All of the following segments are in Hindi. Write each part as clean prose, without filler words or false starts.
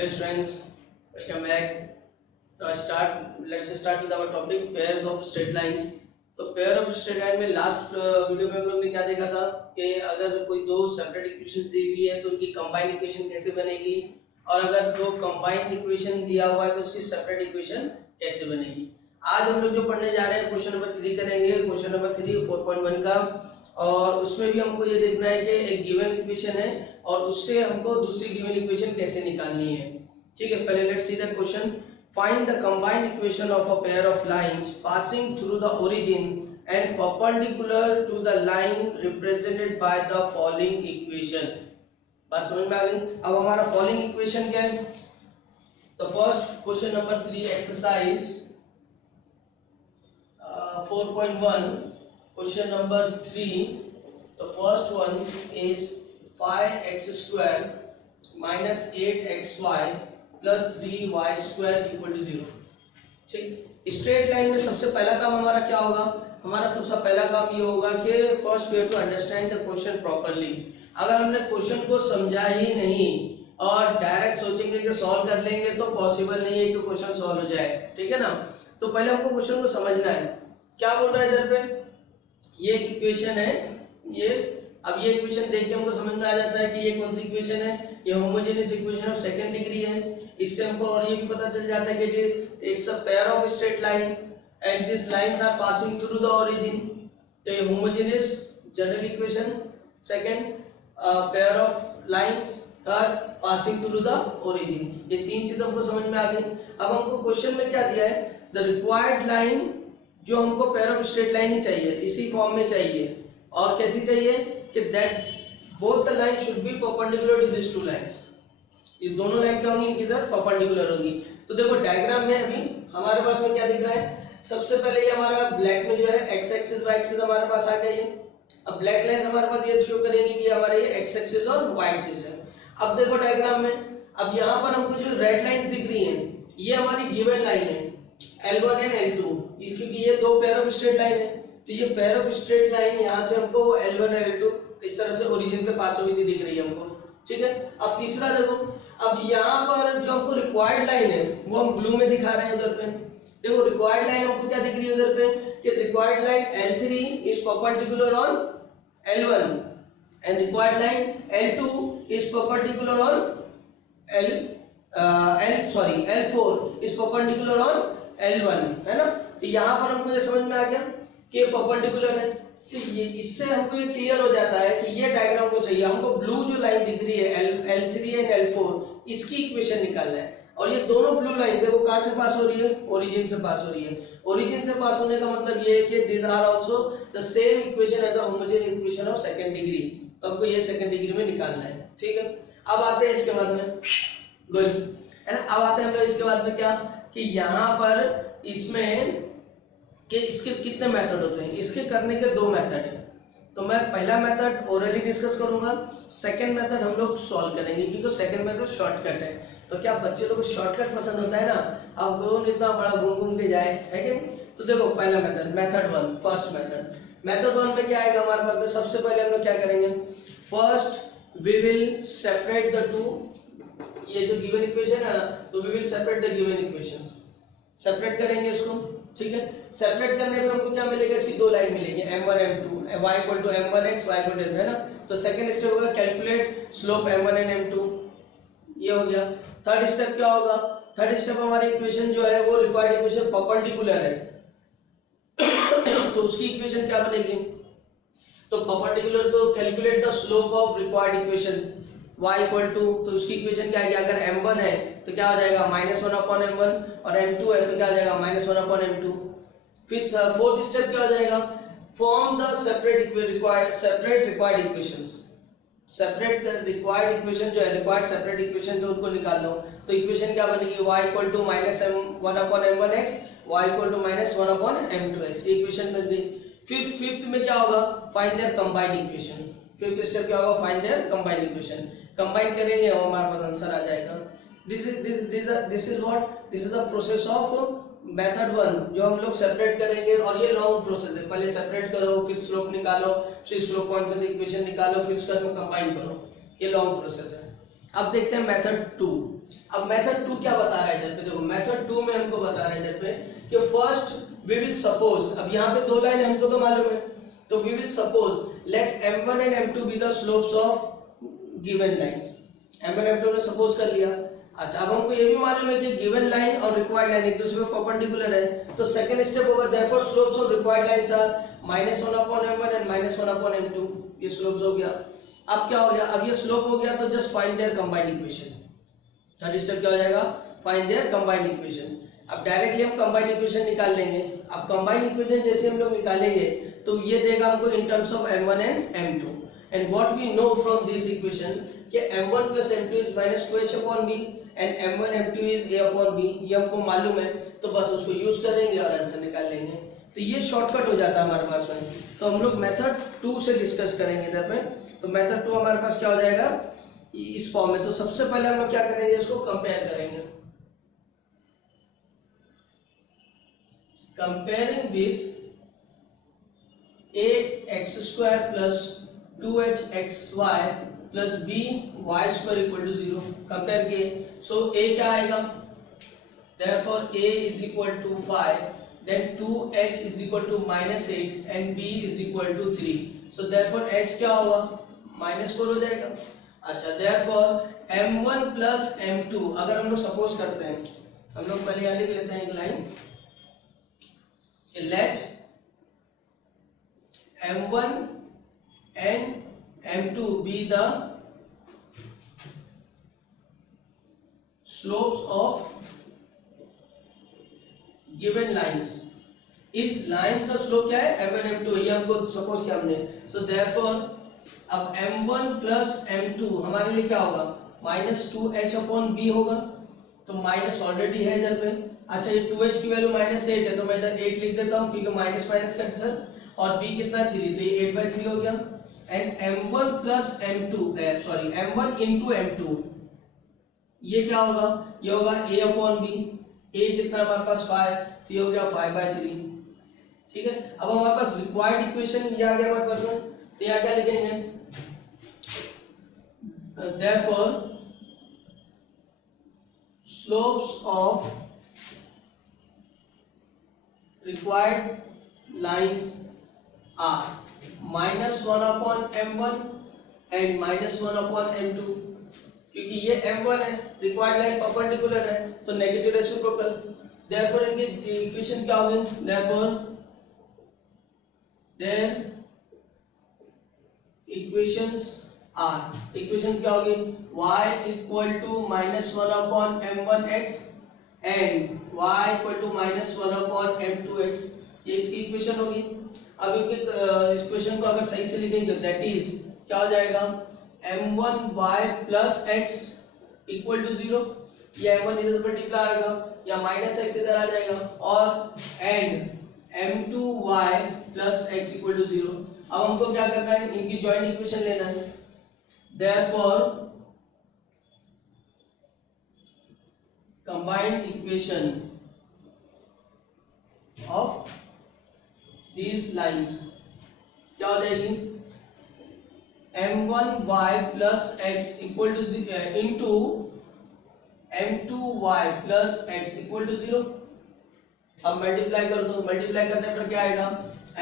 Hello students, welcome back. Let's start with our topic pairs of straight lines. तो पेयर ऑफ स्ट्रेट लाइन में लास्ट वीडियो में हम लोग ने क्या देखा था कि अगर कोई दो सेपरेट इक्वेशन दी हुई है तो उनकी कंबाइंड इक्वेशन कैसे बनेगी, और अगर दो कंबाइंड इक्वेशन दिया हुआ है तो उसकी सेपरेट इक्वेशन कैसे बनेगी। आज हम लोग जो पढ़ने जा रहे हैं क्वेश्चन नंबर 3 करेंगे, क्वेश्चन नंबर 3 4.1 का, और उसमें भी हमको ये देखना है कि एक गिवन इक्वेशन है और उससे हमको दूसरी गिवन इक्वेशन कैसे निकालनी है। ठीक है, पहले let's see the question. Find the combined equation of a pair of lines passing through the origin and perpendicular to the line represented by the following equation। बात समझ में आ गई। अब हमारा फॉलोइंग इक्वेशन क्या है? तो first question number 3 exercise 4.1 question number 3। तो first one is 5x² minus 8xy plus 3y square equal to 0। ठीक, स्ट्रेट लाइन में सबसे पहला काम हमारा क्या होगा? हमारा सबसे पहला काम ये होगा कि first we have to understand the question properly. अगर हमने क्वेश्चन को समझा ही नहीं और डायरेक्ट सोचेंगे कि सॉल्व कर लेंगे तो पॉसिबल नहीं है कि क्वेश्चन सॉल्व हो जाए। ठीक है ना, तो पहले हमको क्वेश्चन को समझना है। क्या बोल रहा है इधर पे? ये एक इक्वेशन है, ये अब ये इक्वेशन देख के हमको समझ में आ जाता है कि ये कौन सी इक्वेशन है। ये homogeneous equation of second degree है। इससे हमको और ये भी पता चल जाता है कि it's a pair of straight line and this lines are passing through the origin. तो ये homogeneous general equation, second pair of lines, third passing through the origin. ये तीन चीज हमको समझ में आ गई। अब हमको क्वेश्चन में क्या दिया है? द रिक्वायर्ड लाइन, जो हमको पेयर ऑफ स्ट्रेट लाइन ही चाहिए, इसी फॉर्म में चाहिए। और कैसी चाहिए कि that both the line should be perpendicular to this two lines. ये दोनों लाइन क्या होंगी? इनकी इधर परपेंडिकुलर होंगी। तो देखो डायग्राम में अभी हमारे पास में क्या दिख रहा है? सबसे पहले ये हमारा ब्लैक में जो है एक्स एक्सिस वाई एक्सिस हमारे पास आ गया है। अब ब्लैक लाइंस हमारे पास ये शो करेंगे कि हमारा ये एक्स एक्सिस और वाई एक्सिस है। अब देखो डायग्राम में, अब यहाँ पर हमको जो रेड लाइंस दिख रही हैं, ये हमारी गिवन लाइन है L1 एंड L2, क्योंकि ये दो पेयर ऑफ स्ट्रेट लाइन है। तो ये पेयर ऑफ स्ट्रेट लाइन यहाँ से हमको L1 और L2 इस तरह से ओरिजिन से पास हुई थी दिख रही है हमको। ठीक है, अब तीसरा देखो, अब यहाँ पर जो हमको रिक्वायर्ड लाइन है वो हम ब्लू में दिखा रहे हैं उधर पे। देखो रिक्वायर्ड लाइन हमको क्या दिख रही है उधर पे कि required line L3 is perpendicular on L1 and required line L2 is perpendicular on L4 is perpendicular on L1, है ना। तो यहाँ पर हमको ये समझ में आ गया कि परपेंडिकुलर है। तो ये इससे हमको ये क्लियर हो जाता है कि ये डायग्राम को चाहिए हमको ब्लू जो लाइन दिख रही है L3 एंड L4, इसकी इक्वेशन निकालना है। और ये दोनों ब्लू लाइन देखो कहां से पास हो रही है? ओरिजिन से पास हो रही है। ओरिजिन से पास होने का मतलब ये है कि these are also the same equation as a homogeneous equation of second degree. तो हमको ये सेकंड डिग्री में निकालना है। ठीक है, अब आते हैं इसके बाद में, गुड, है ना। अब आते हैं हम लोग इसके बाद में क्या कि यहाँ पर इसमें कि इसके कितने मेथड होते हैं? इसके करने के दो मेथड हैं। तो मैं पहला मेथड ओरली डिस्कस करूंगा, सेकंड मेथड हम लोग सॉल्व करेंगे क्योंकि सेकंड मेथड शॉर्टकट है। तो क्या बच्चे लोगों को शॉर्टकट पसंद होता है ना, अब कौन इतना बड़ा घूम के जाए, है क्या? तो देखो पहला मेथड 1, फर्स्ट मेथड 1 में क्या आएगा हमारे पास में? सबसे पहले हम लोग क्या करेंगे? First we will separate the two, ये जो गिवन इक्वेशन है ना, तो we will separate the given equations, separate करेंगे इसको। ठीक है, सेपरेट करने में हमको क्या मिलेगा? इसकी दो लाइन मिलेगी m1 m2, y equal to m1x y equal to m, है ना। तो सेकंड स्टेप होगा calculate slope m1 and m2, ये हो गया। थर्ड स्टेप क्या होगा? थर्ड स्टेप हमारी इक्वेशन जो है वो रिक्वायर्ड इक्वेशन परपेंडिकुलर है तो उसकी इक्वेशन क्या बनेगी? तो परपेंडिकुलर, तो calculate the slope of required equation y equal to, तो उसकी इक्वेशन क्या है? अगर m1 है तो क्या हो जाएगा? -1/m1, और m2 है तो क्या हो जाएगा? -1/m2। फिर फोर्थ स्टेप क्या हो जाएगा? Form the separate required equations, separate the required equation जो है, रिक्वायर्ड सेपरेट इक्वेशन जो उनको निकाल लो। तो इक्वेशन क्या बनेगी? y equal to -1/m1x, y equal to -1/m2x, ये इक्वेशन बन गई। फिर फिफ्थ में क्या होगा? Find their combined equation. Fifth step क्या होगा? Find their combined equation. Combine करेंगे और हमारे पास आंसर आ जाएगा। This is the process of method 1 जो हम लोग सेपरेट करेंगे, और ये लॉन्ग प्रोसेस है। पहले सेपरेट करो, फिर स्लोप निकालो, फिर स्लोप पॉइंट पे इक्वेशन निकालो, फिर उसके बाद में कंबाइन करो, ये लॉन्ग प्रोसेस है। अब देखते हैं मेथड 2। अब मेथड 2 क्या बता रहा है इधर पे, देखो मेथड 2 में हमको बता रहा है इधर पे कि फर्स्ट वी विल सपोज, अब यहाँ पे 2 लाइन हमको तो मालूम है, तो we will suppose let m1 and m2 be the slopes of given lines. m1 m2 ने सपोज कर लिया। अच्छा, अब हमको ये भी मालूम है कि गिवन लाइन और रिक्वायर्ड लाइन एक दूसरे पे परपेंडिकुलर है, तो सेकंड स्टेप होगा therefore slopes of required lines are -1 upon m1 and -1 upon m2। ये स्लोप्स हो गया। अब क्या हो गया, अब ये स्लोप हो गया तो just find their combined equation. Third step क्या हो जाएगा, फाइंड देयर कंबाइंड इक्वेशन। अब डायरेक्टली हम कंबाइंड इक्वेशन निकाल लेंगे। अब कंबाइंड इक्वेशन जैसे हम लोग निकालेंगे तो ये देगा हमको in terms of m1 and m2 and what we know from this equation कि m1 + m2 is -2h upon b and m1 m2 is a upon b। ये हमको मालूम है, तो बस उसको यूज करेंगे और आंसर निकाल लेंगे। तो ये शॉर्टकट हो जाता है हमारे पास में। तो हम लोग मेथड 2 से डिस्कस करेंगे इधर पे। तो मेथड 2 हमारे पास क्या हो जाएगा इस फॉर्म में। तो सबसे पहले हम लोग क्या करेंगे, इसको कंपेयर करेंगे। Comparing with ax² plus 2hxy plus by² equal to 0 compare किए। सो a क्या आएगा, therefore a is equal to 5, then 2h is equal to -8 and b is equal to 3। so therefore h क्या होगा -4 हो जाएगा। अच्छा, therefore m1 plus m2 अगर हम लोग सपोज करते हैं, हम लोग पहले यहाँ लिख लेते हैं एक line, let m1 and m2 be the slopes of given lines। इस लाइंस का स्लोप क्या है m1 m2, ये हमको सपोज किया हमने। सो देयरफॉर अब m1 plus m2 हमारे लिए क्या होगा -2h अपॉन b होगा, तो माइनस ऑलरेडी है इधर पे। अच्छा, ये 2h की वैल्यू -8 है, तो मैं इधर 8 लिख देता हूँ क्योंकि माइनस माइनस का आंसर, और b कितना 3, तो ये 8/3 हो गया। And m1 plus m2 sorry m1 into m2 ये क्या होगा, ये होगा a अपॉन b। a कितना हमारे पास 5, तो ये हो गया 5/3। ठीक है, अब हमारे पास रिक्वायर्ड इक्वेशन ये आ गया हमारे पास में, तो यहाँ क्या लिखेंगे, therefore slopes of required lines are -1 upon m1 and -1 upon m2। क्योंकि ये m1 है, रिक्वायर्ड लाइन परपेंडिकुलर है, तो नेगेटिव रेसिप्रोकल। देयरफॉर इनकी इक्वेशन क्या होगी, therefore their equations are, equations क्या होगी y equal to -1 upon m1x and y equal to -1 upon m2x, ये इसकी इक्वेशन होगी। अब इनके इक्वेशन को अगर सही से लिखेंगे दैट इज क्या हो जाएगा m1y plus x equal to 0, ये m1 इधर मल्टीप्लाई आएगा या -x इधर आ जाएगा, और and m2y plus x equal to 0। अब हमको क्या करना है, इनकी जॉइंट इक्वेशन लेना है। Therefore combined equation of these lines क्या हो जाएगी, m1y plus x equal to into m2y plus x equal to 0। अब मल्टीप्लाई कर दो, मल्टीप्लाई करने पर क्या आएगा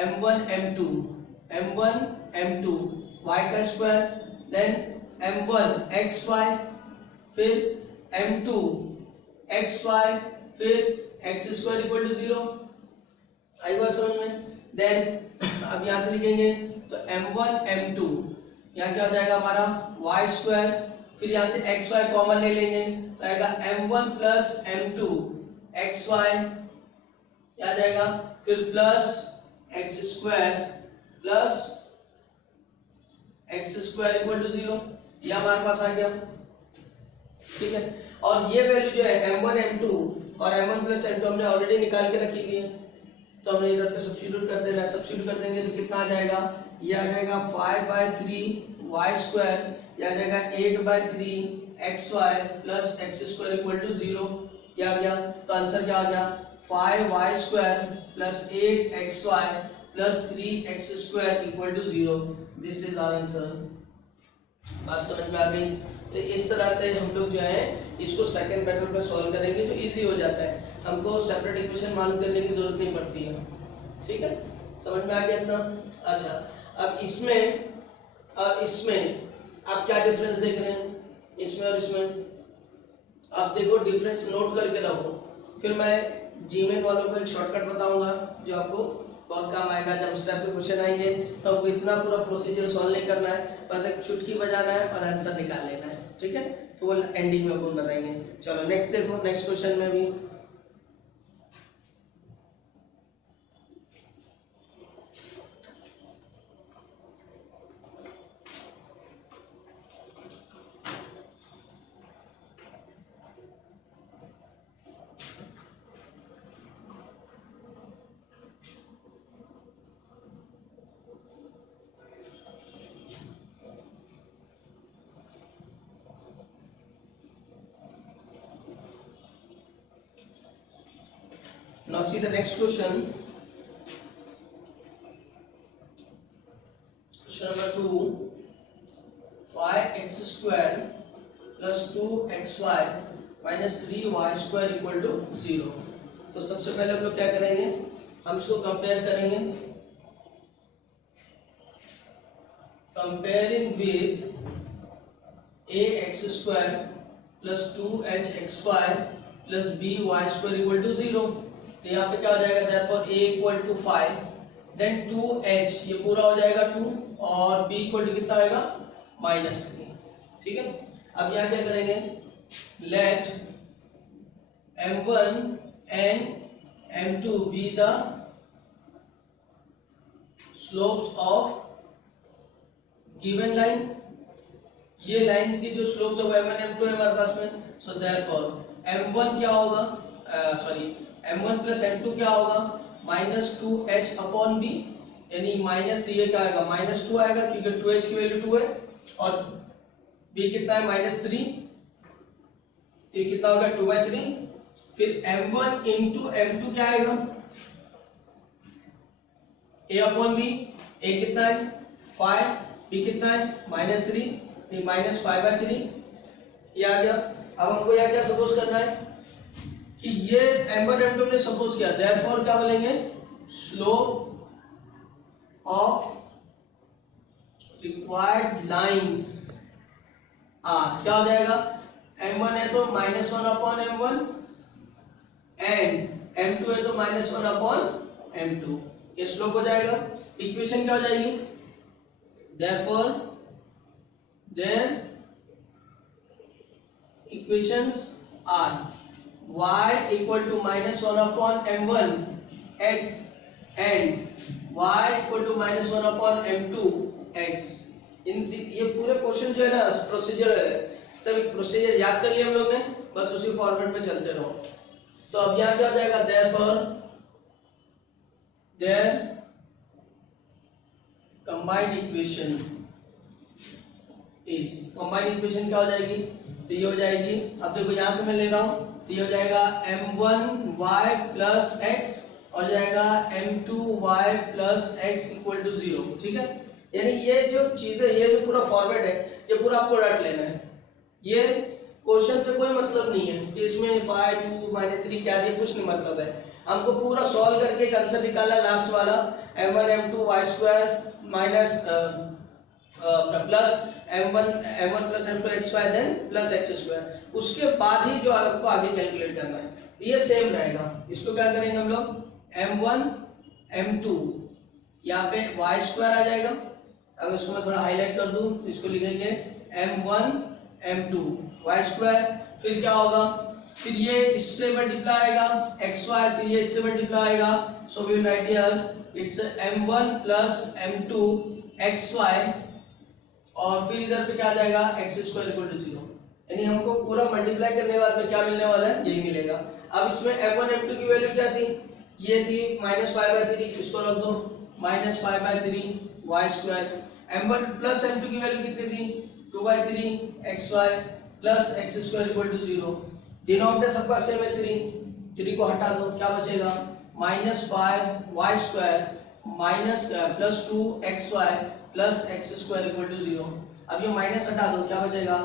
m1 m2 y का स्क्वायर, देन m1 xy, फिर m2 xy, फिर x स्क्वायर इक्वल टू 0। आई बात समझ में। देन अब यहाँ से लिखेंगे तो m1 m2 यहाँ क्या हो जाएगा हमारा y स्क्वायर, फिर यहाँ से xy कॉमन ले लेंगे तो आएगा m1 plus m2 xy क्या जाएगा, फिर plus x square equal to 0, ये हमारे पास आ गया। ठीक है, और ये वैल्यू जो है m1 m2 और m1 plus m2 हमने ऑलरेडी निकाल के रखी हुई है, तो हमने इधर पे सब्स्टिट्यूट कर देना है। सब्स्टिट्यूट कर देंगे तो कितना आ जाएगा, ये आ जाएगा 5/3 y स्क्वायर, ये आ जाएगा 8/3 xy plus x square equal to 0, ये आ गया। तो आंसर क्या आ गया 5y square plus 8xy plus 3x square equal to 0। This is our answer. बात समझ में आ गई। तो इस तरह से हम लोग जो है इसको सेकंड मेथड पे सॉल्व करेंगे तो इजी हो जाता है, हमको सेपरेट इक्वेशन मालूम करने की जरूरत नहीं पड़ती है। ठीक है, समझ में आ गया इतना? अच्छा, अब इसमें आप क्या डिफरेंस देख रहे हैं इसमें और इसमें? आप देखो, डिफरेंस नोट करके रखो, फिर मैं जीमेल वालों को एक शॉर्टकट बताऊंगा जो आपको बहुत काम आएगा। जब स्टेप के क्वेश्चन आएंगे तो आपको इतना पूरा प्रोसीजर सॉल्व नहीं करना है, बस एक चुटकी बजाना है और आंसर निकाल लेना है। ठीक है, तो वो एंडिंग में अपन बताएंगे। चलो नेक्स्ट देखो, नेक्स्ट क्वेश्चन में भी now see the next question. Question number 2, 5x square plus 2xy minus 3y square equal to 0। तो सबसे पहले हम लोग क्या करेंगे, हम इसको कंपेयर करेंगे, comparing with ax square plus 2hxy plus by square equal to 0। तो यहाँ पे क्या हो जाएगा, therefore a equal to 5, then 2h ये पूरा हो जाएगा 2 और b इक्वल टू कितना आएगा -3। ठीक है, अब यहाँ क्या करेंगे, let m1 and m2 be the slopes of given line। ये लाइंस की जो स्लोप्स ऑफ m1 m2 है हमारे पास में, सो देयरफॉर m1 क्या होगा, m1 प्लस m2 क्या होगा, -2h अपॉन b, यानी माइनस ये क्या आएगा -2 आएगा क्योंकि 2h की वैल्यू 2 है और b कितना है -3, तो ये कितना होगा 2/3। फिर m1 इंटू m2 क्या आएगा, a अपॉन b, a कितना है 5, b कितना है -3, -5/3 ये आ गया। अब हमको यहाँ क्या सपोज करना है कि ये m1 m2 ने सपोज किया, देयरफॉर क्या बोलेंगे, slope of required lines are क्या हो जाएगा, m1 है तो -1 अपॉन m1 एंड m2 है तो -1 अपॉन m2, ये स्लोप हो जाएगा। इक्वेशन क्या हो जाएगी, therefore their equations are y equal to -1 upon m1 x and y equal to -1 upon m2 x। ये पूरे क्वेश्चन जो है ना प्रोसीजर है, सब प्रोसीजर याद कर लिया हम लोग ने, बस उसी फॉर्मेट में चलते रहो। तो अब यहाँ क्या हो जाएगा, therefore their combined equation is, combined equation क्या हो जाएगी, तो ये हो जाएगी, अब देखो यहाँ से मैं ले रहा हूँ, तो ये हो जाएगा m1y प्लस x और जाएगा m2y plus x equal to 0। ठीक है, यानी ये जो चीज है, ये जो पूरा फॉर्मेट है, ये पूरा आपको रट लेना है। ये क्वेश्चन से कोई मतलब नहीं है कि इसमें 5 2 -3 क्या दिया, कुछ नहीं मतलब है। हमको पूरा सॉल्व करके एक आंसर निकालना लास्ट वाला, m1 m2 y square minus plus m1 plus m2 xy then plus x square, उसके बाद ही जो आपको आगे कैलकुलेट करना है, ये सेम रहेगा। इसको क्या करेंगे हम लोग, m1 m2 यहाँ पे y स्क्वायर आ जाएगा, अगर इसको मैं थोड़ा हाईलाइट कर दूं तो इसको लिखेंगे m1 m2 y स्क्वायर, फिर क्या होगा, फिर ये इससे मल्टीप्लाई आएगा xy, फिर ये इससे मल्टीप्लाई आएगा, so we will write here it's m1 plus m2 xy और फिर इधर पे क्या आ जाएगा x स्क्वायर इक्वल टू 0। यानी हमको पूरा मल्टीप्लाई करने के बाद में क्या मिलने वाला है, यही मिलेगा। अब इसमें m1 m2 की वैल्यू क्या थी, ये थी -5/3, इसको रख दो -5/3 y square. m1 plus m2 की वैल्यू कितनी थी, 2/3 xy plus x square equal to 0। Denominator सबका सेम है 3 को हटा दो, क्या बचेगा -5 y square minus plus 2 xy plus x square equal to 0। अब ये माइनस हटा दो, क्या बचेगा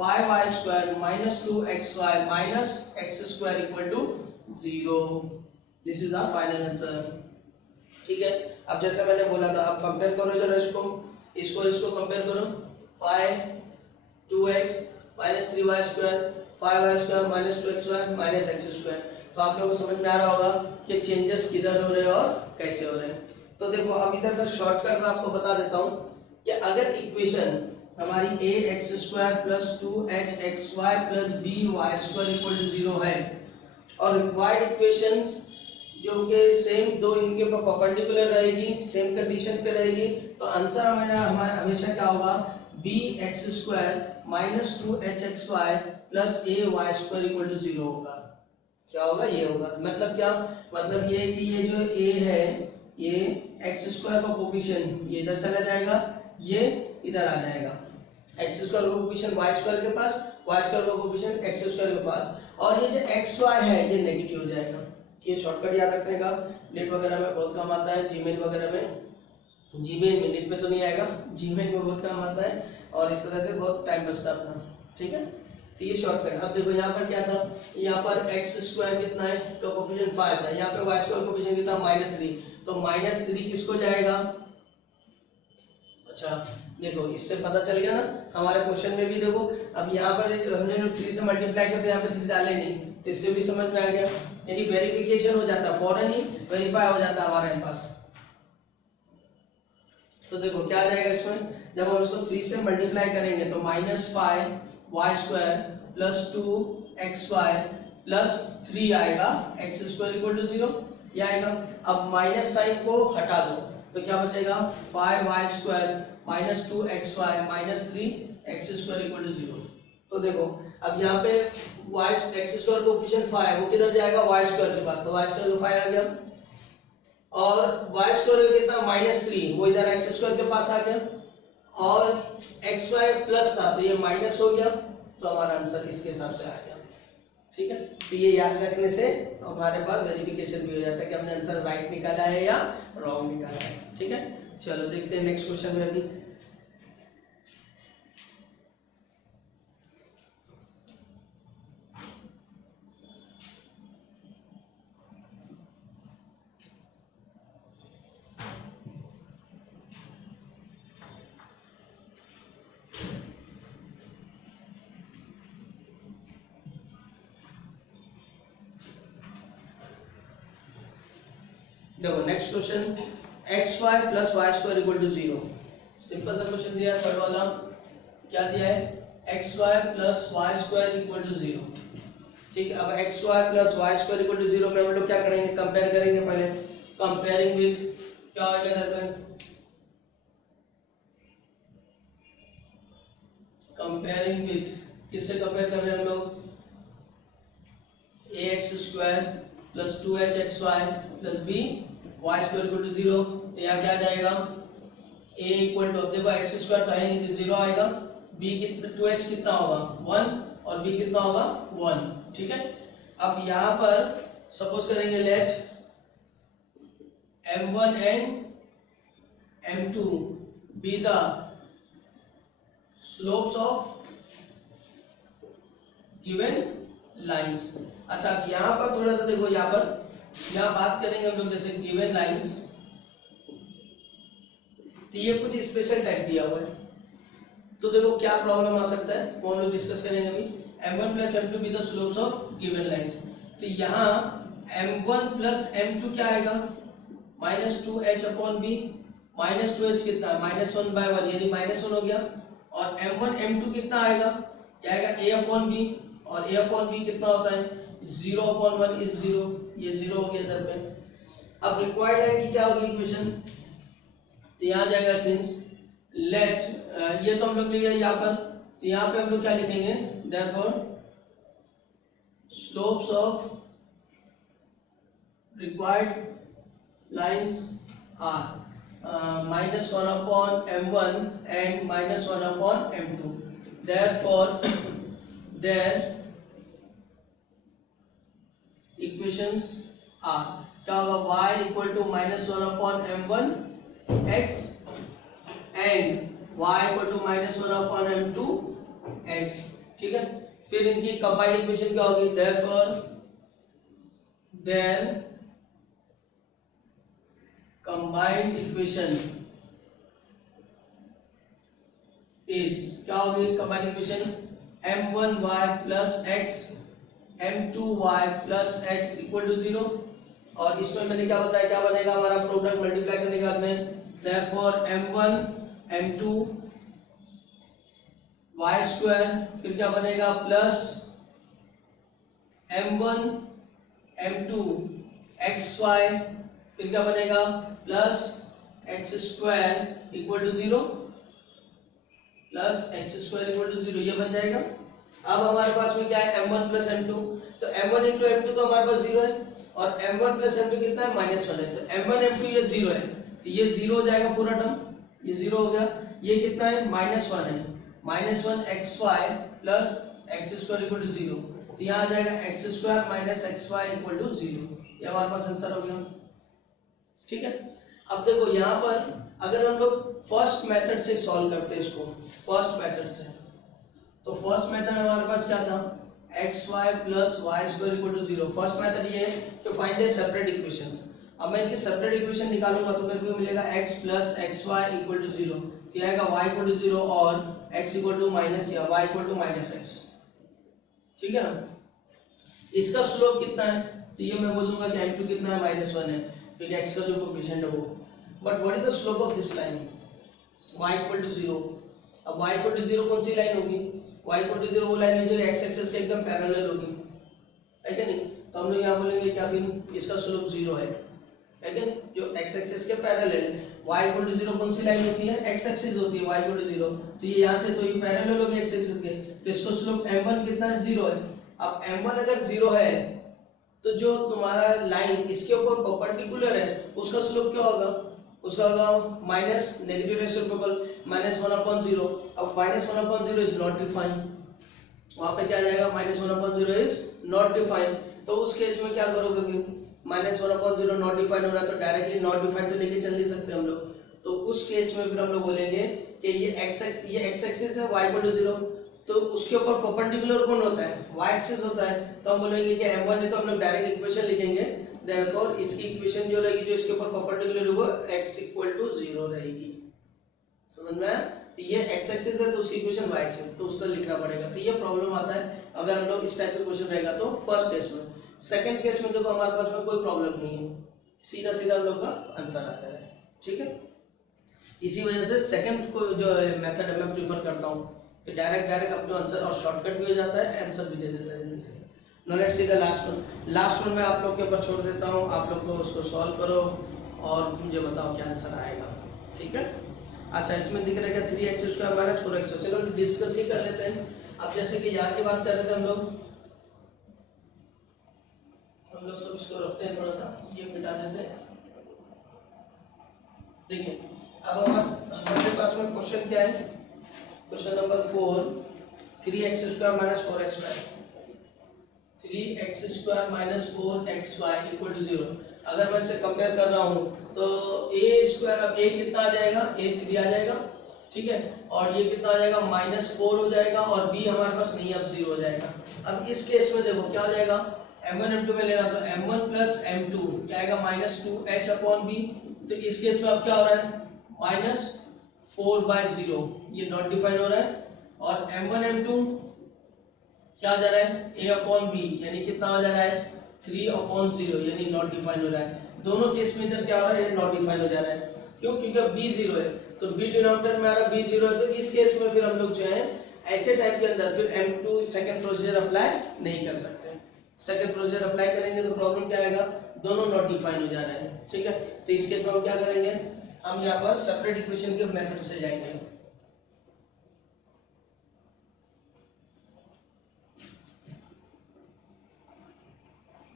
5y² minus 2xy minus x² equal to 0. This is the final answer. ठीक है, अब जैसे मैंने बोला था, अब कंपेयर करो जरा इसको कंपेयर करो. 5 2x minus 3y² 5y² minus 2xy minus x². तो आप लोगों को समझ में आ रहा होगा कि चेंजेस किधर हो रहे हैं और कैसे हो रहे हैं. तो देखो अब इधर का शॉर्टकट में आपको बता देता हूं कि अगर इक्वेशन हमारी ax² plus 2hxy plus by² equal to 0 है और रिक्वायर्ड इक्वेशंस जो कि सेम दो इनके ऊपर परपेंडिकुलर रहेगी, सेम कंडीशन पे रहेगी, तो आंसर हमारा हमेशा क्या होगा, bx² minus 2hxy plus ay² equal to 0 होगा. क्या होगा, ये होगा. मतलब क्या, मतलब ये कि ये जो a है, ये x² का कोफिशिएंट ये इधर चला जाएगा, ये इधर आ जाएगा. x² का कोफिशिएंट y² के पास, y² का कोफिशिएंट x² के पास, और ये जो xy है ये नेगेटिव हो जाएगा. ये शॉर्टकट याद रखने का नेट वगैरह में बहुत काम आता है, जीमेल वगैरह में, जीमेल में नेट में तो नहीं आएगा, जीमेल में बहुत काम आता है और इस तरह से बहुत टाइम बचता था. ठीक है, तो ये शॉर्टकट. अब देखो यहाँ पर क्या था, यहाँ पर x² कितना है तो कोफिशिएंट 5 था, यहाँ पे y² कोफिशिएंट कितना -3, तो -3 किसको जाएगा. अच्छा देखो इससे पता चल गया ना, हमारे क्वेश्चन में भी देखो, अब यहाँ पर हमने 3 से मल्टीप्लाई किया तो यहाँ पे 3 डाले नहीं, तो इससे भी समझ में आ गया, यानी वेरिफिकेशन हो जाता, फौरन ही वेरीफाई हो जाता हमारे पास. तो देखो क्या आ जाएगा इसमें, जब हम इसको 3 से मल्टीप्लाई करेंगे तो -5y² plus 2xy plus 3 आएगा, x² equal to 0 ये आएगा. अब माइनस साइन को हटा दो तो क्या बचेगा, 5y² minus 2xy minus 3x² equal to 0. तो देखो अब यहाँ पे x² कोफिशिएंट 5 वो किधर जाएगा, y² के पास, तो y² को 5 आ गया, और y² कितना -3 वो इधर x² के पास आ गया, और xy प्लस था तो ये माइनस हो गया, तो हमारा आंसर इसके हिसाब से आ गया. ठीक है, तो ये याद रखने से हमारे पास वेरिफिकेशन भी हो जाता है कि हमने आंसर राइट निकाला है या रॉन्ग निकाला है. ठीक है, चलो देखते हैं नेक्स्ट क्वेश्चन में भी. देखो next question, xy plus y² equal to 0. Simple सा क्वेश्चन दिया है, थर्ड वाला क्या दिया है, xy plus y² equal to 0. ठीक है, अब xy plus y² equal to 0 में हम लोग क्या करेंगे, कंपेयर करेंगे. पहले कंपेयरिंग विथ क्या होगा इधर पे, कंपेयरिंग विथ किससे कंपेयर कर रहे हैं हम लोग, ax² plus 2hxy plus b y² equal to 0. तो यहाँ क्या जाएगा, a इक्वल टू, देखो x² तो है नहीं तो 0 आएगा, b कितना 2h कितना होगा 1 और b कितना होगा 1. ठीक है, अब यहाँ पर सपोज करेंगे late m1 and m2 be the slopes of given lines. अच्छा अब यहाँ पर थोड़ा सा देखो, यहाँ बात करेंगे हम लोग जैसे गिवन लाइंस, तो ये कुछ स्पेशल टाइप दिया हुआ है, तो देखो क्या प्रॉब्लम आ सकता है वो हम लोग डिस्कस करेंगे अभी. m1 plus m2 be the slopes of given lines. तो यहाँ m1 plus m2 क्या आएगा, -2h upon b, -2h कितना है -1/1 यानी -1 हो गया, और m1 m2 कितना आएगा, क्या आएगा a upon b, और a upon b कितना होता है 0 upon 1 is 0, ये 0 हो गया इधर पे. अब रिक्वायर्ड लाइन की क्या होगी इक्वेशन, तो यहाँ जाएगा सिंस लेट, ये तो हम लोग लिया यहाँ पर, तो यहाँ पे हम लोग क्या लिखेंगे, therefore slopes of required lines are -1 upon m1 and -1 upon m2. Therefore their equations are क्या होगा, y equal to -1 upon m1 x and y equal to -1 upon m2 x. ठीक है। फिर इनकी कंबाइंड इक्वेशन क्या होगी, therefore their combined equation is, क्या होगी combined equation, m1y plus x m2y plus x equal to 0। और इसमें मैंने क्या बताया, क्या बनेगा हमारा प्रोडक्ट मल्टीप्लाई करने के बाद में, therefore m1 m2 y square, फिर क्या बनेगा प्लस m1 m2 xy, फिर क्या बनेगा plus x square equal to 0, plus x square equal to 0, ये बन जाएगा। अब हमारे पास में क्या है m1 प्लस m2, तो m1 इंटू m2 तो हमारे पास 0 है, और m1 प्लस m2 कितना है, -1 है, तो m1 m2 ये 0 है, तो ये 0 हो जाएगा पूरा टर्म, ये 0 हो गया। ये कितना है, -1 है, -1 xy plus x square equal to 0, तो यहाँ आ जाएगा x square minus xy equal to 0, ये हमारे पास आंसर हो गया। ठीक है। अब देखो यहाँ पर अगर हम लोग फर्स्ट मेथड से सॉल्व करते हैं इसको, फर्स्ट मेथड से, तो फर्स्ट मेथड हमारे पास क्या था, xy plus y square equal to 0। First method ये है कि फाइंड द सेपरेट इक्वेशंस। अब मैं इनकी सेपरेट इक्वेशन निकालूंगा तो मेरे को मिलेगा x plus xy equal to 0, ये आएगा y इक्वल टू 0 और x इक्वल टू माइनस या y equal to minus x। ठीक है ना। इसका स्लोप कितना है, तो ये मैं बोलूंगा कि m2 कितना है, -1 है, क्योंकि x का जो कोएफिशिएंट है वो। But what is the slope of this line, y equal to 0। अब y इक्वल टू 0 कौन सी लाइन होगी, y इक्वल टू 0 वो लाइन है जो x एक्सिस के एकदम पैरेलल होगी, है क्या नहीं। तो हम लोग यहाँ बोलेंगे क्या, फिर इसका स्लोप 0 है क्या नहीं, जो x एक्सिस के पैरेलल। y इक्वल टू 0 कौन सी लाइन होती है, x एक्सिस होती है, y इक्वल टू 0, तो ये यहाँ से तो ये पैरेलल हो गया x एक्सिस के, तो इसका स्लोप m1 कितना है, 0 है। अब m1 अगर 0 है तो जो तुम्हारा लाइन इसके ऊपर परपेंडिकुलर है उसका स्लोप क्या होगा, उसका होगा माइनस नेगेटिव रेसिप्रोकल -1/0। अब -1/0 इज नॉट डिफाइंड, वहां पे क्या आ जाएगा, -1/0 इज नॉट डिफाइंड। तो उस केस में क्या करोगे, फिर -1/0 नॉट डिफाइंड हो रहा है तो डायरेक्टली नॉट डिफाइंड तो लेके चल नहीं सकते हम लोग। तो उस केस में फिर हम लोग बोलेंगे कि ये x एक्सिस है y इक्वल टू 0, तो उसके ऊपर परपेंडिकुलर कौन होता है, y एक्सिस होता है। तो हम बोलेंगे कि m1 है तो हम लोग डायरेक्ट इक्वेशन लिखेंगे, देयरफॉर इसकी इक्वेशन जो रहेगी जो इसके ऊपर परपेंडिकुलर है वो x इक्वल टू 0 रहेगी। समझ में आया। तो ये x एक्सिस है तो उसकी इक्वेशन y एक्सिस, तो उससे लिखना पड़ेगा। तो ये प्रॉब्लम आता है अगर हम लोग इस टाइप का क्वेश्चन रहेगा तो फर्स्ट केस में। सेकंड केस में देखो हमारे पास में कोई प्रॉब्लम नहीं है, सीधा सीधा हम लोग का आंसर आता है। ठीक है। इसी वजह से सेकंड को जो मेथड है मैं प्रीफर करता हूँ कि डायरेक्ट अपने आंसर, और शॉर्टकट भी हो जाता है, आंसर भी दे देता है जल्दी से। Now let's see the last one मैं आप लोग के ऊपर छोड़ देता हूँ, आप लोग को उसको सॉल्व करो और मुझे बताओ क्या आंसर आएगा। ठीक है। अच्छा, इसमें दिख रहा है 3x² - 4x। चलो डिस्कस ही कर लेते हैं। अब जैसे कि यहाँ की बात कर रहे थे हम लोग सब इसको रखते हैं, थोड़ा सा ये मिटा देते हैं। देखिए अब हमारे पास में क्वेश्चन क्या है, question number 4, 3x² - 4xy, 3x² - 4xy equal to 0। अगर मैं इसे कंपेयर कर रहा हूँ तो a², अब a कितना आ जाएगा, a 3 आ जाएगा, ठीक है, और ये कितना आ जाएगा, -4 हो जाएगा, और b हमारे पास नहीं, अब 0 हो जाएगा। अब इस केस में देखो क्या हो जाएगा, m1 m2 में लेना तो m1 प्लस m2 क्या आएगा, -2h/b। तो इस केस में अब क्या हो रहा है, -4/0, ये नॉट डिफाइन हो रहा है, और m1 m2 क्या जा रहा है, a/b, यानी कितना हो जा रहा है, 3/0, यानी नॉट डिफाइन हो रहा है। दोनों केस में इधर क्या हो रहा है, नॉट डिफाइन हो जा रहा है। क्यों, क्योंकि b 0 है, तो b डिनोमिनेटर में आ रहा है, b 0 है, तो इस केस में फिर हम लोग जो है ऐसे टाइप के अंदर फिर m2 सेकंड प्रोसीजर अप्लाई नहीं कर सकते। सेकंड प्रोसीजर अप्लाई करेंगे तो प्रॉब्लम क्या आएगा, दोनों नॉट डिफाइन हो जा रहे हैं। ठीक है। तो इस केस में हम क्या करेंगे, हम यहाँ पर सेपरेट इक्वेशन के मेथड से जाएंगे।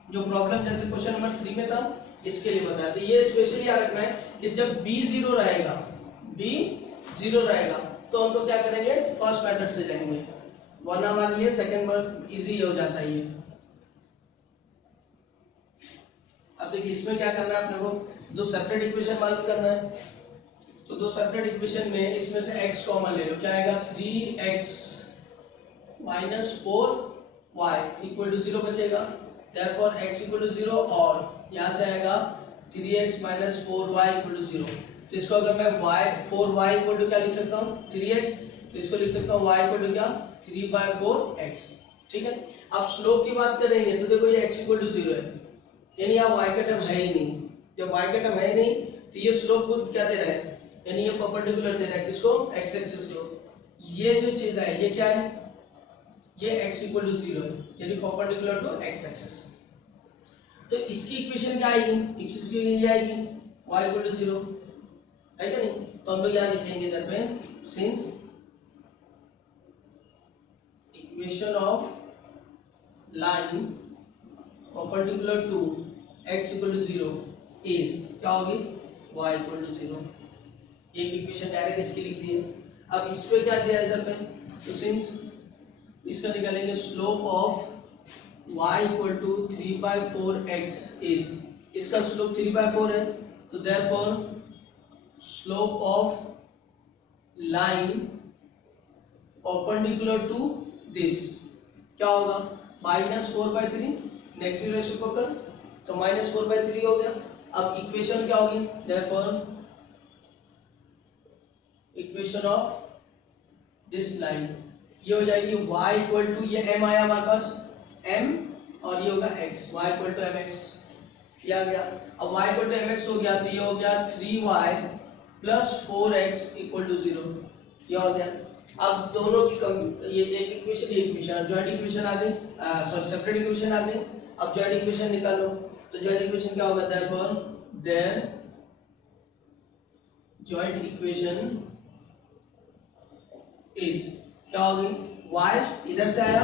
जो प्रॉब्लम जैसे क्वेश्चन नंबर 3 में था इसके लिए बताया, तो ये स्पेशली याद रखना है कि जब b 0 रहेगा, b 0 रहेगा तो हम लोग क्या करेंगे, फर्स्ट मेथड से जाएंगे, वरना हमारे लिए सेकंड में इजी हो जाता है ये। अब देखिए इसमें क्या करना है, अपने को दो सेपरेट इक्वेशन मालूम करना है। तो दो सेपरेट इक्वेशन में इसमें से x कॉमन ले लो, क्या आएगा, 3x minus 4y equal to 0 बचेगा, देयरफॉर x इक्वल टू 0 और यहाँ से आएगा 3x minus 4y equal to 0। तो इसको अगर मैं y 4y इक्वल टू क्या लिख सकता हूँ 3x, तो इसको लिख सकता हूँ y इक्वल टू क्या 3/4x। ठीक है, अब स्लोप की बात करेंगे तो देखो ये x इक्वल टू 0 है, यानी यहाँ y का टर्म है ही नहीं। जब y का टर्म है ही नहीं तो ये स्लोप खुद क्या दे रहा है, यानी ये परपेंडिकुलर दे रहा है किसको, x एक्सिस को। ये जो चीज है ये क्या है, ये x इक्वल टू 0 है, यानी परपेंडिकुलर टू x एक्सिस। तो इसकी इक्वेशन क्या आएगी, x की ये आएगी y इक्वल टू 0 है क्या नहीं। तो हम लोग यहाँ लिखेंगे इधर पे since equation of line perpendicular to x equal to 0 is क्या होगी y इक्वल टू 0। एक इक्वेशन डायरेक्ट इसकी लिख दी है। अब इस पे क्या दिया है इधर पे, तो सिंस इसका निकालेंगे slope of y equal to 3/4x is, इसका स्लोप 3/4 है, तो therefore slope of line perpendicular to this क्या होगा -4/3 नेगेटिव रेसिप्रोकल, तो -4/3 हो गया। अब इक्वेशन क्या होगी, therefore equation of this line ये हो जाएगी y इक्वल टू, ये m आया हमारे पास m और ये होगा x, y equal to mx, ये आ गया। अब y इक्वल टू mx हो गया तो ये हो गया 3y plus 4x equal to 0, ये हो गया। अब दोनों की ये एक इक्वेशन ये इक्वेशन जॉइंट इक्वेशन आ गई, सॉरी सेपरेट इक्वेशन आ गई। अब जॉइंट इक्वेशन निकालो, तो जॉइंट इक्वेशन क्या होगा, therefore their joint equation is क्या होगी, y इधर से आया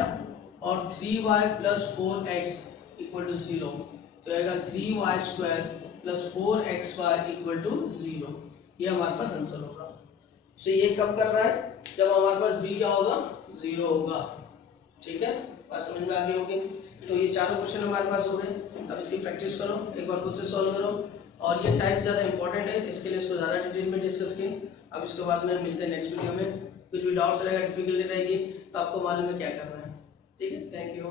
और 3y plus 4x equal to 0, तो आएगा 3y square plus 4xy equal to 0। ये हमारे पास आंसर होगा। सो ये कब कर रहा है, जब हमारे पास b क्या होगा 0 होगा। ठीक है, बात समझ में आ गई होगी। तो ये चारों क्वेश्चन हमारे पास हो गए। अब इसकी प्रैक्टिस करो, एक बार खुद से सॉल्व करो। और ये टाइप ज़्यादा इंपॉर्टेंट है, इसके लिए इसको ज़्यादा डिटेल में डिस्कस करें। अब इसके बाद में मिलते हैं नेक्स्ट वीडियो में। कुछ भी डाउट्स रहेगा, डिफिकल्टी रहेगी तो आपको मालूम है क्या करना है। ठीक है, थैंक यू।